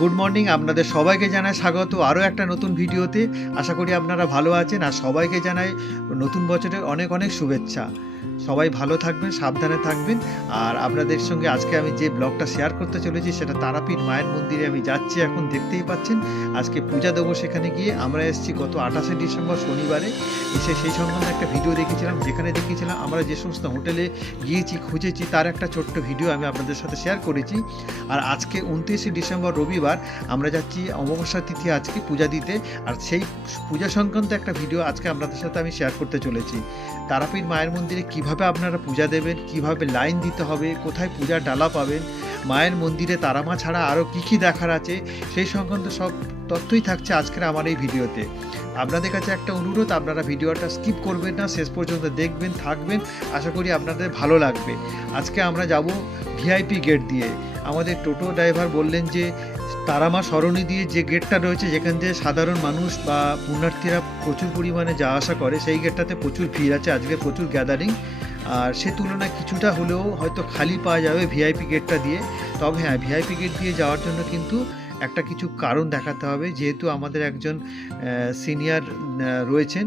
Good morning আপনাদের সবাইকে জানাই স্বাগত আরও একটা নতুন ভিডিওতে। আশা করি আপনারা ভালো আছেন আর সবাইকে জানাই নতুন বছরের অনেক অনেক শুভেচ্ছা। সবাই ভালো থাকবেন, সাবধানে থাকবেন। আর আপনাদের সঙ্গে আজকে আমি যে ব্লগটা শেয়ার করতে চলেছি, সেটা তারাপীঠ মায়ের মন্দিরে আমি যাচ্ছি এখন, দেখতেই পাচ্ছেন। আজকে পূজা দেবো সেখানে গিয়ে। আমরা এসেছি গত আঠাশে ডিসেম্বর শনিবারে। এসে সেই সংক্রান্ত একটা ভিডিও দেখেছিলাম যেখানে দেখিয়েছিলাম আমরা যে সমস্ত হোটেলে গিয়েছি, খুঁজেছি, তার একটা ছোট্ট ভিডিও আমি আপনাদের সাথে শেয়ার করেছি। আর আজকে উনত্রিশে ডিসেম্বর রবিবার আমরা যাচ্ছি অমাবস্যা তিথি আজকে পূজা দিতে। আর সেই পূজা সংক্রান্ত একটা ভিডিও আজকে আপনাদের সাথে আমি শেয়ার করতে চলেছি। তারাপীঠ মায়ের মন্দিরে কীভাবে আপনারা পূজা দেবেন, কীভাবে লাইন দিতে হবে, কোথায় পূজার ডালা পাবেন, মায়ের মন্দিরে তারামা ছাড়া আরও কী কী দেখার আছে, সেই সংক্রান্ত সব তথ্যই থাকছে আজকের আমার এই ভিডিওতে। আপনাদের কাছে একটা অনুরোধ, আপনারা ভিডিওটা স্কিপ করবেন না, শেষ পর্যন্ত দেখবেন, থাকবেন, আশা করি আপনাদের ভালো লাগবে। আজকে আমরা যাব ভিআইপি গেট দিয়ে। আমাদের টোটো ড্রাইভার বললেন যে তারামা সরণি দিয়ে যে গেটটা রয়েছে, যেখান দিয়ে সাধারণ মানুষ বা পুণ্যার্থীরা প্রচুর পরিমাণে যা আসা করে, সেই গেটটাতে প্রচুর ভিড় আছে। আজকে প্রচুর গ্যাদারিং আর সে তুলনায় কিছুটা হলেও হয়তো খালি পাওয়া যাবে ভিআইপি গেটটা দিয়ে। তবে হ্যাঁ ভিআইপি গেট দিয়ে যাওয়ার জন্য কিন্তু একটা কিছু কারণ দেখাতে হবে। যেহেতু আমাদের একজন সিনিয়র রয়েছেন,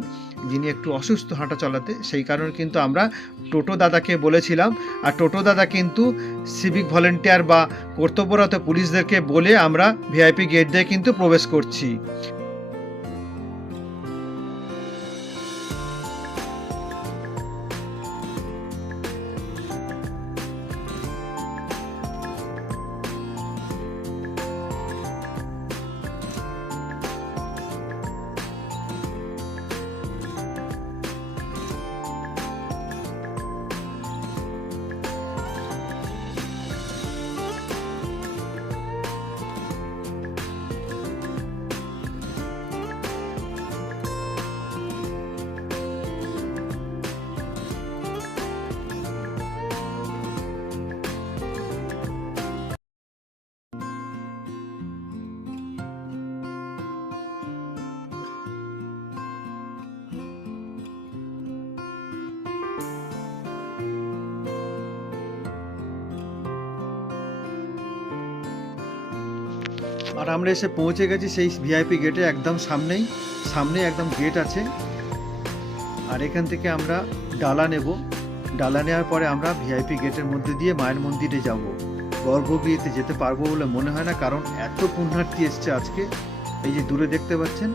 যিনি একটু অসুস্থ হাঁটা চলাতে, সেই কারণে কিন্তু আমরা টোটো দাদাকে বলেছিলাম। আর টোটো দাদা কিন্তু সিভিক ভলেন্টিয়ার বা কর্তব্যরত পুলিশদেরকে বলে আমরা ভিআইপি গেট দিয়ে কিন্তু প্রবেশ করছি। আমরা এসে পৌঁছে গেছি সেই ভিআইপি গেটে একদম সামনেই সামনে একদম গেট আছে। আর এখান থেকে আমরা ডালা নেব। ডালা নেওয়ার পরে আমরা ভিআইপি গেটের মধ্যে দিয়ে মায়ের মন্দিরে যাব। গর্ভগৃহতে যেতে পারব বলে মনে হয় না, কারণ এত পুণ্যার্থী এসছে আজকে। এই যে দূরে দেখতে পাচ্ছেন।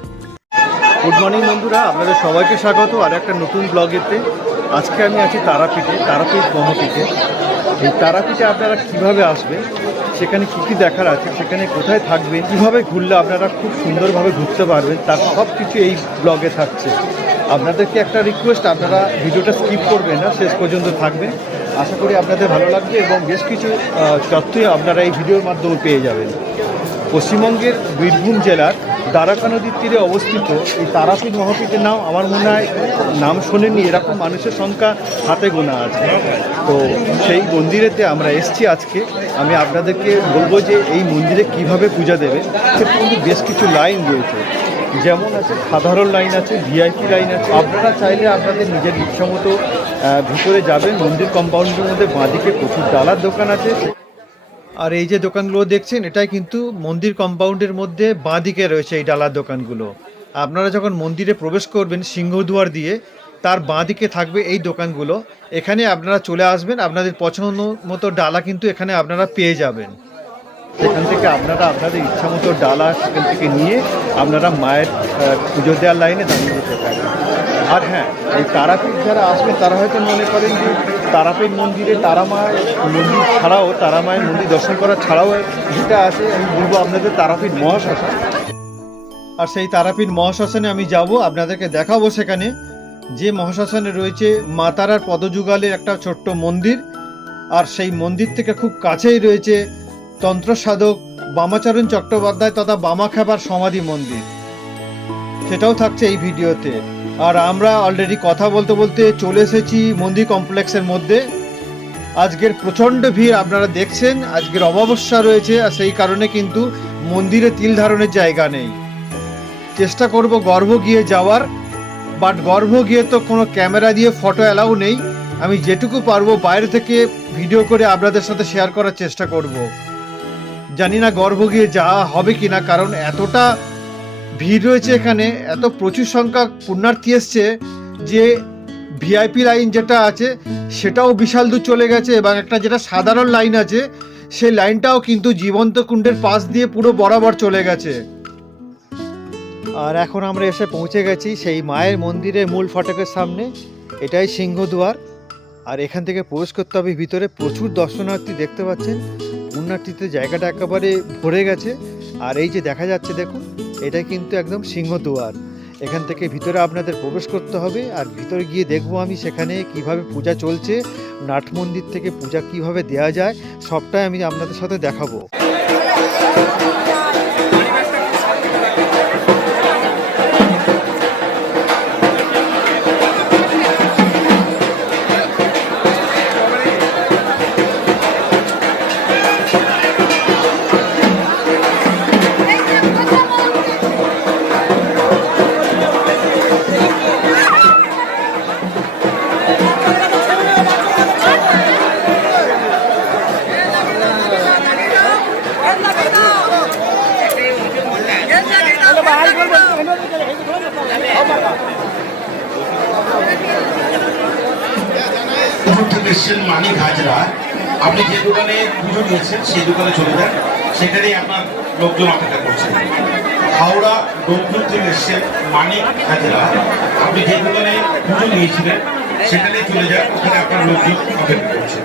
গুড মর্নিং বন্ধুরা, আপনাদের সবাইকে স্বাগত। আর একটা নতুন ব্লগেতে আজকে আমি আছি তারাপীঠে, তারাপীঠ মহাপীঠে এই তারাপীঠে আপনারা কীভাবে আসবেন? সেখানে কী কী দেখার আছে, সেখানে কোথায় থাকবেন কীভাবে ঘুরলে আপনারা খুব সুন্দরভাবে ঘুরতে পারবেন, তার সব কিছু এই ব্লগে থাকছে। আপনাদেরকে একটা রিকোয়েস্ট আপনারা ভিডিওটা স্কিপ করবেন না, শেষ পর্যন্ত থাকবেন। আশা করি আপনাদের ভালো লাগবে এবং বেশ কিছু তথ্যই আপনারা এই ভিডিওর মাধ্যমে পেয়ে যাবেন। পশ্চিমবঙ্গের বীরভূম জেলার দ্বারকা নদীর তীরে অবস্থিত এই তারাপীঠ মহাপীঠের নাম আমার মনে হয় নাম শোনেনি এরকম মানুষের সংখ্যা হাতে গোনা আছে। তো সেই মন্দিরেতে আমরা এসছি আজকে। আমি আপনাদেরকে বলব যে এই মন্দিরে কীভাবে পূজা দেবে সেক্ষেত্রে কিন্তু বেশ কিছু লাইন রয়েছে। যেমন আছে, সাধারণ লাইন আছে, ভিআইপি লাইন আছে। আপনারা চাইলে আপনাদের নিজের ইচ্ছা মতো ভিতরে যাবেন। মন্দির কম্পাউন্ডের মধ্যে বাঁদিকে প্রচুর ডালার দোকান আছে। আর এই যে দোকানগুলো দেখছেন, এটাই কিন্তু মন্দির কম্পাউন্ডের মধ্যে বাঁদিকে রয়েছে এই ডালার দোকানগুলো। আপনারা যখন মন্দিরে প্রবেশ করবেন সিংহদুয়ার দিয়ে, তার বাঁদিকে থাকবে এই দোকানগুলো। এখানে আপনারা চলে আসবেন, আপনাদের পছন্দ মতো ডালা কিন্তু এখানে আপনারা পেয়ে যাবেন। সেখান থেকে আপনারা আপনাদের ইচ্ছা মতো ডালা সেখান থেকে নিয়ে আপনারা মায়ের পুজো দেওয়ার লাইনে দাঁড়িয়ে যেতে পারেন আর হ্যাঁ এই তারাপীঠ যারা আসবে, তারা হয়তো মনে করেন যে তারাপীঠ মন্দিরে তারামায়ের মন্দির ছাড়াও, তারামায়ের মন্দির দর্শন করা ছাড়াও যেটা আছে, আমি বলব আপনাদের তারাপীঠ মহাশ্মশান। আর সেই তারাপীঠ মহাশ্মশানে আমি যাব, আপনাদেরকে দেখাবো সেখানে। যে মহাশ্মশানে রয়েছে মা তারার পদযুগালের একটা ছোট্ট মন্দির, আর সেই মন্দির থেকে খুব কাছেই রয়েছে তন্ত্রসাধক বামাচরণ চট্টোপাধ্যায় তথা বামাখ্যাপার সমাধি মন্দির। সেটাও থাকছে এই ভিডিওতে। আর আমরা অলরেডি কথা বলতে বলতে চলে এসেছি মন্দির কমপ্লেক্সের মধ্যে। আজকের প্রচণ্ড ভিড় আপনারা দেখছেন, আজকের অমাবস্যা রয়েছে, আর সেই কারণে কিন্তু মন্দিরে তিল ধারণের জায়গা নেই। চেষ্টা করব গর্ভ গিয়ে যাওয়ার বাট গর্ভ গিয়ে তো কোনো ক্যামেরা দিয়ে ফটো অ্যালাউ নেই। আমি যেটুকু পারব বাইরে থেকে ভিডিও করে আপনাদের সাথে শেয়ার করার চেষ্টা করব। জানি না গর্ভ গিয়ে যাওয়া হবে কি না কারণ এতটা ভিড় রয়েছে এখানে। এত প্রচুর সংখ্যক পুণ্যার্থী এসছে যে ভিআইপি লাইন যেটা আছে, সেটাও বিশাল দূর চলে গেছে এবং একটা যেটা সাধারণ লাইন আছে, সেই লাইনটাও কিন্তু জীবন্ত কুণ্ডের পাশ দিয়ে পুরো বরাবর চলে গেছে। আর এখন আমরা এসে পৌঁছে গেছি সেই মায়ের মন্দিরের মূল ফটকের সামনে, এটাই সিংহদুয়ার। আর এখান থেকে প্রবেশ করতে হবে, ভিতরে প্রচুর দর্শনার্থী দেখতে পাচ্ছেন। পুণ্যার্থীতে জায়গাটা একেবারে ভরে গেছে। আর এই যে দেখা যাচ্ছে, দেখুন, এটা কিন্তু একদম সিংহদুয়ার এখান থেকে ভিতরে আপনাদের প্রবেশ করতে হবে আর ভিতরে গিয়ে দেখব আমি সেখানে কীভাবে পূজা চলছে, নাট মন্দির থেকে পূজা কীভাবে দেয়া যায়, সবটাই আমি আপনাদের সাথে দেখাবো। এসছেন মানিক হাজরা আপনি যে দোকানে পুজো নিয়েছেন সেই দোকানে চলে যান। সেখানেই আপনার লোকজন অপেক্ষা করছেন হাওড়া ডোমপুর থেকে এসছেন মানিক হাজরা আপনি যে দোকানে পুজো নিয়েছিলেন, সেখানেই চলে যান। ওখানে আপনার লোকজন অপেক্ষা করছেন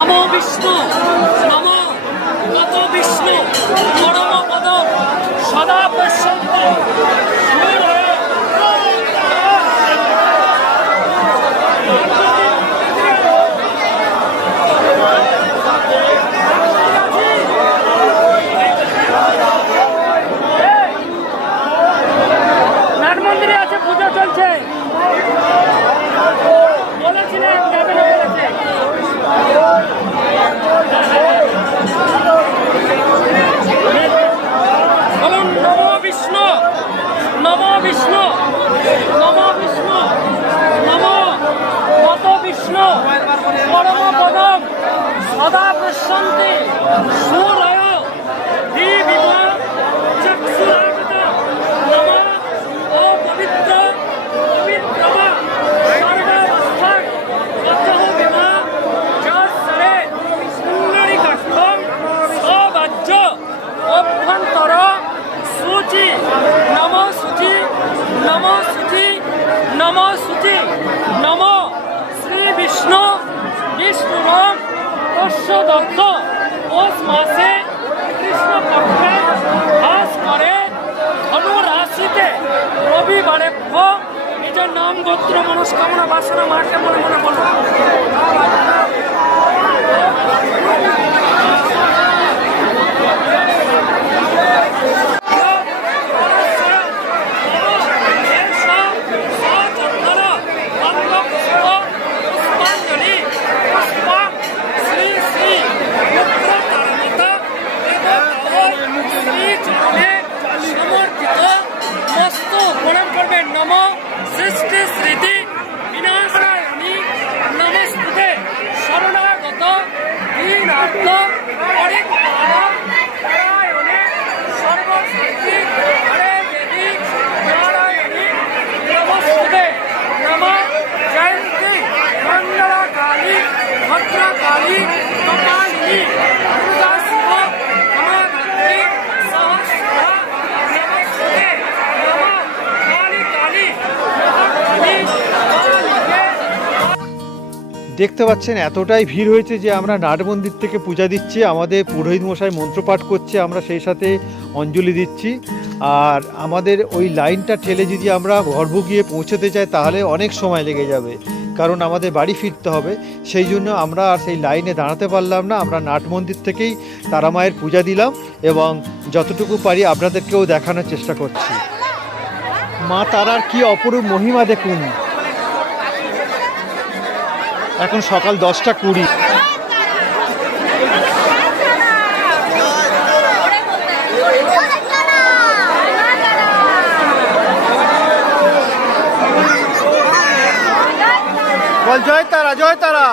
নমো বিষ্ণু নমো গত বিষ্ণু পরম পদ সদা পশ্যন্ত নাট মন্দিরে আছে পুজো চলছে বলেছিলেন যাবে না বলেছে বলুন নম বিষ্ণু নম বিষ্ণু নম বিষ্ণু নম কত বিষ্ণু পরম পদম সদা পশ্যন্তে সুরয় হি বিমা চক্ষুরাগত নম ও পবিত্র পবিত্রমা সর্বাবস্থান অথহ বিমা যৎসরে সুন্দরী কাষ্ঠম সবাজ্য অভ্যন্তর সূচি নম সূচি নম সূচি নম সূচি নম শ্রী বিষ্ণু বিষ্ণুরম তস্য দত্ত, পৌষ মাসে কৃষ্ণ পক্ষে ভাস করে, ধনু রাশিতে রবিবারে নিজের নাম গোত্র মনস্কামনা বাসনা মাকে মনে মনে বলো। নম দেখতে পাচ্ছেন, এতটাই ভিড় হয়েছে যে আমরা নাট মন্দির থেকে পূজা দিচ্ছি, আমাদের পুরোহিত মশাই মন্ত্রপাঠ করছে, আমরা সেই সাথে অঞ্জলি দিচ্ছি। আর আমাদের ওই লাইনটা ঠেলে যদি আমরা গর্ভ গিয়ে পৌঁছতে চাই, তাহলে অনেক সময় লেগে যাবে, কারণ আমাদের বাড়ি ফিরতে হবে। সেই জন্য আমরা আর সেই লাইনে দাঁড়াতে পারলাম না, আমরা নাট মন্দির থেকেই তারা মায়ের পূজা দিলাম এবং যতটুকু পারি আপনাদেরকেও দেখানোর চেষ্টা করছি। মা তারার কি অপরূপ মহিমা দেখুন। এখন সকাল দশটা কুড়ি। বল জয় তারা জয় তারা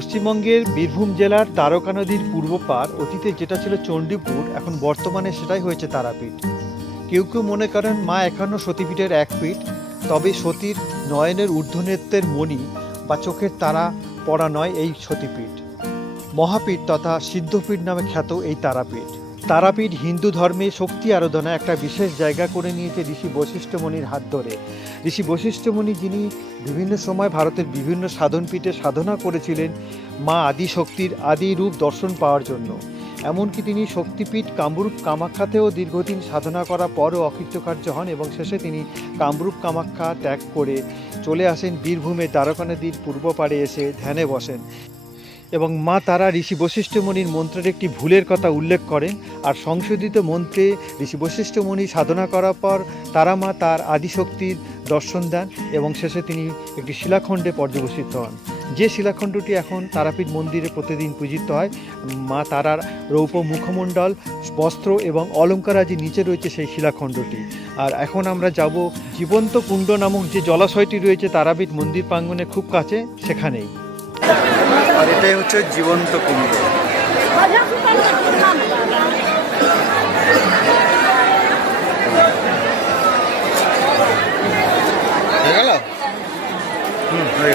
পশ্চিমবঙ্গের বীরভূম জেলার তারকা নদীর পূর্ব পার অতীতে যেটা ছিল চণ্ডীপুর, এখন বর্তমানে সেটাই হয়েছে তারাপীঠ। কেউ কেউ মনে করেন মা একান্ন সতীপীঠের এক পীঠ, তবে সতীর নয়নের ঊর্ধ্বনেত্রের মণি বা চোখের তারা পড়া নয় এই সতীপীঠ। মহাপীঠ তথা সিদ্ধপীঠ নামে খ্যাত এই তারাপীঠ। তারাপীঠ হিন্দু ধর্মে শক্তি আরাধনা একটা বিশেষ জায়গা করে নিয়েছে ঋষি বশিষ্ঠ মুনির হাত ধরে। ঋষি বশিষ্ঠ মুনি যিনি বিভিন্ন সময় ভারতের বিভিন্ন সাধনপীঠে সাধনা করেছিলেন, মা আদি শক্তির আদি রূপ দর্শন পাওয়ার জন্য। এমনকি তিনি শক্তিপীঠ কামরূপ কামাখ্যাতেও দীর্ঘদিন সাধনা করার পরও অকৃতকার্য হন এবং শেষে তিনি কামরূপ কামাখ্যা ত্যাগ করে চলে আসেন বীরভূমে দ্বারকা নদীর পূর্ব পাড়ে এসে ধ্যানে বসেন। এবং মা তারা ঋষি বশিষ্ঠ মুনির মন্ত্রের একটি ভুলের কথা উল্লেখ করেন আর সংশোধিত মন্ত্রে ঋষি বশিষ্ঠ মুনি সাধনা করার পর তারা মা তার আদিশক্তির দর্শন দেন এবং শেষে তিনি একটি শিলাখণ্ডে পর্যবসিত হন। যে শিলাখণ্ডটি এখন তারাপীঠ মন্দিরে প্রতিদিন পূজিত হয়, মা তারার রৌপ্য মুখমণ্ডল, বস্ত্র এবং অলঙ্কারাজি নিচে রয়েছে সেই শিলাখণ্ডটি। আর এখন আমরা যাব জীবন্ত কুণ্ড নামক যে জলাশয়টি রয়েছে তারাপীঠ মন্দির প্রাঙ্গণে খুব কাছে, সেখানেই। আর এটাই হচ্ছে জীবন্ত কুমড়ো হয়ে গেল? হুম হয়ে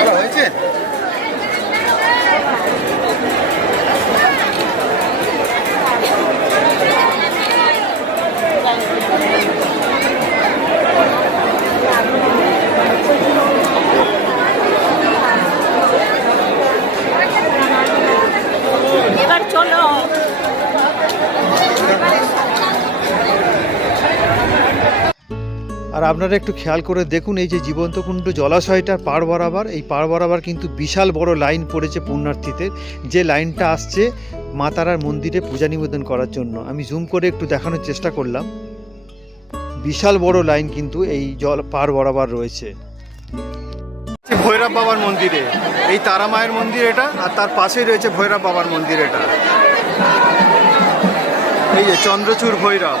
করা হয়েছে এবার চলো আর আপনারা একটু খেয়াল করে দেখুন, এই যে জীবন্তকুণ্ড জলাশয়টার পার বরাবর, এই পার বরাবর কিন্তু বিশাল বড় লাইন পড়েছে পুণ্যার্থীদের যে লাইনটা আসছে মা তারার মন্দিরে পূজা নিবেদন করার জন্য। আমি জুম করে একটু দেখানোর চেষ্টা করলাম। বিশাল বড় লাইন কিন্তু এই জল পার বরাবর রয়েছে। ভৈরব বাবার মন্দিরে। এই তারা মায়ের মন্দির এটা, আর তার পাশেই রয়েছে ভৈরব বাবার মন্দির এটা। এই যে চন্দ্রচূড় ভৈরব।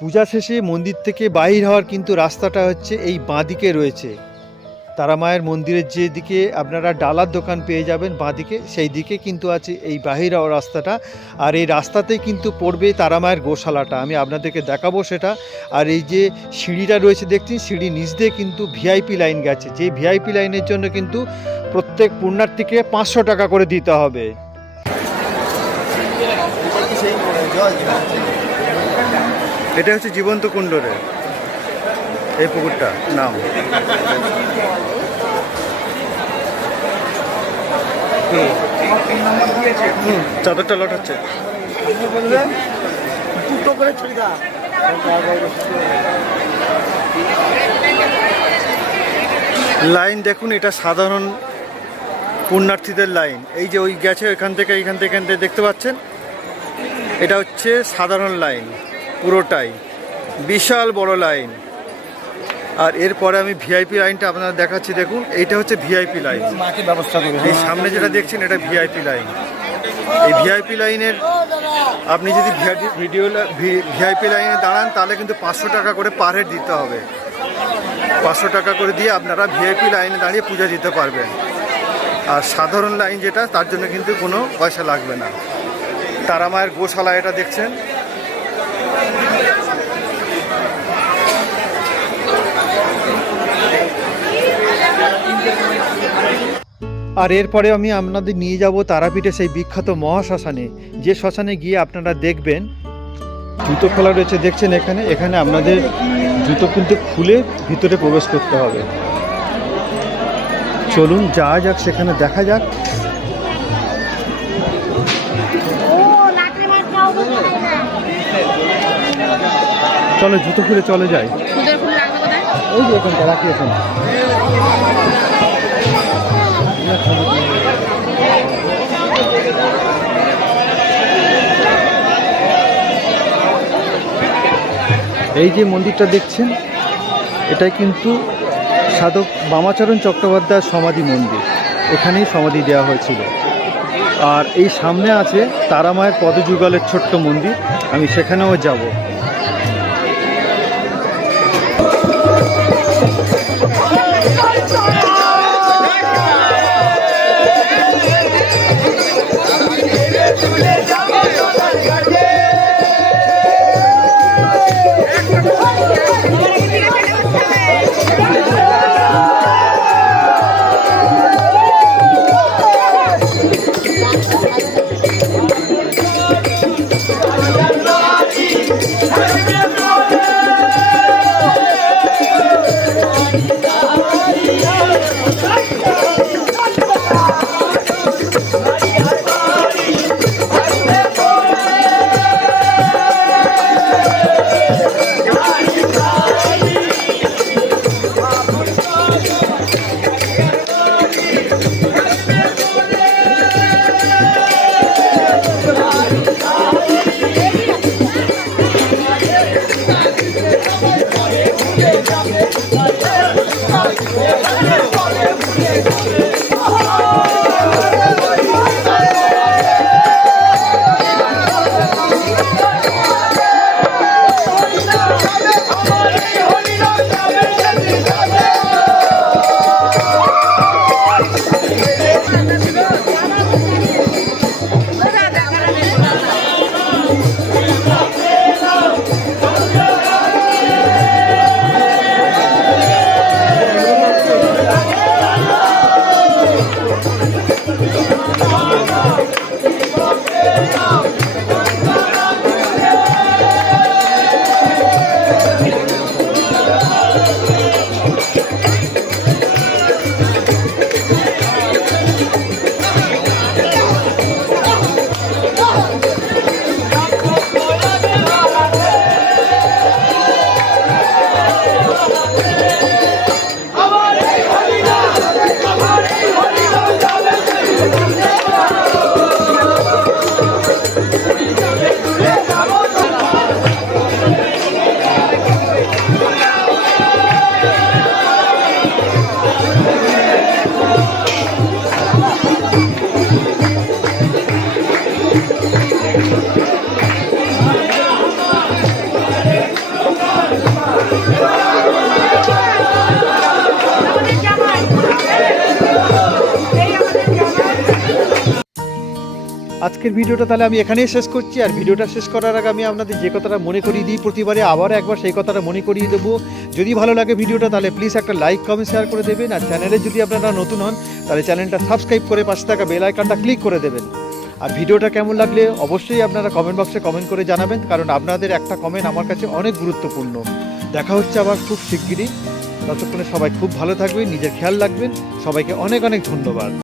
পূজা শেষে মন্দির থেকে বাহির হওয়ার কিন্তু রাস্তাটা হচ্ছে এই বাঁদিকে রয়েছে। তারা মায়ের মন্দিরের যে দিকে আপনারা ডালার দোকান পেয়ে যাবেন, বাঁদিকে, সেই দিকে কিন্তু আছে এই বাহিরা রাস্তাটা। আর এই রাস্তাতেই কিন্তু পড়বে তারা মায়ের গোশালাটা। আমি আপনাদেরকে দেখাবো সেটা। আর এই যে সিঁড়িটা রয়েছে দেখছি সিঁড়ি নিচ দিয়ে কিন্তু ভিআইপি লাইন গেছে। যে ভিআইপি লাইনের জন্য কিন্তু প্রত্যেক পুণ্যার্থীকে পাঁচশো টাকা করে দিতে হবে। এটা হচ্ছে জীবন্ত কুণ্ডরে। এই পুকুরটা নাম। চাদরটা লটাচ্ছে। লাইন দেখুন এটা সাধারণ পুণ্যার্থীদের লাইন। এই যে ওই গেছে এখান থেকে এখান থেকে দেখতে পাচ্ছেন? এটা হচ্ছে সাধারণ লাইন, পুরোটাই। বিশাল বড় লাইন। আর এরপরে আমি ভিআইপি লাইনটা আপনারা দেখাচ্ছি, দেখুন, এইটা হচ্ছে ভিআইপি লাইন। এই সামনে যেটা দেখছেন, এটা ভিআইপি লাইন। এই ভিআইপি লাইনের, আপনি যদি ভিডিও ভিআইপি লাইনে দাঁড়ান, তাহলে কিন্তু পাঁচশো টাকা করে পার হেড দিতে হবে। পাঁচশো টাকা করে দিয়ে আপনারা ভিআইপি লাইনে দাঁড়িয়ে পূজা দিতে পারবেন। আর সাধারণ লাইন যেটা, তার জন্য কিন্তু কোনো পয়সা লাগবে না। তারা মায়ের গোশালা এটা দেখছেন? আর এরপরে আমি আপনাদের নিয়ে যাব তারাপীঠে সেই বিখ্যাত মহাশ্মশানে। যে শ্মশানে গিয়ে আপনারা দেখবেন, জুতো খোলা রয়েছে, দেখছেন এখানে? এখানে আপনাদের জুতো কিন্তু খুলে ভিতরে প্রবেশ করতে হবে। চলুন যা যাক, সেখানে দেখা যাক। চলো জুতো খুলে চলে যাই ওই যে এখানটা এই যে মন্দিরটা দেখছেন এটাই কিন্তু সাধক বামাচরণ চট্টোপাধ্যায়ের সমাধি মন্দির। এখানেই সমাধি দেওয়া হয়েছিল। আর এই সামনে আছে তারামায়ের পদযুগলের ছোট্ট মন্দির। আমি সেখানেও যাব। Thank you. আজকের ভিডিওটা তাহলে আমি এখানেই শেষ করছি। আর ভিডিওটা শেষ করার আগে আমি আপনাদের যে কথাটা মনে করিয়ে দিই, প্রতিবারে আবার একবার সেই কথাটা মনে করিয়ে দেবো। যদি ভালো লাগে ভিডিওটা তাহলে প্লিজ একটা লাইক কমেন্ট শেয়ার করে দেবেন। আর চ্যানেলে যদি আপনারা নতুন হন, তাহলে চ্যানেলটা সাবস্ক্রাইব করে পাশে থাকা বেল আইকনটা ক্লিক করে দেবেন। আর ভিডিওটা কেমন লাগলে অবশ্যই আপনারা কমেন্ট বক্সে কমেন্ট করে জানাবেন, কারণ আপনাদের একটা কমেন্ট আমার কাছে অনেক গুরুত্বপূর্ণ। দেখা হচ্ছে আবার খুব শিগগিরই। ততক্ষণে সবাই খুব ভালো থাকবেন, নিজের খেয়াল রাখবেন। সবাইকে অনেক অনেক ধন্যবাদ।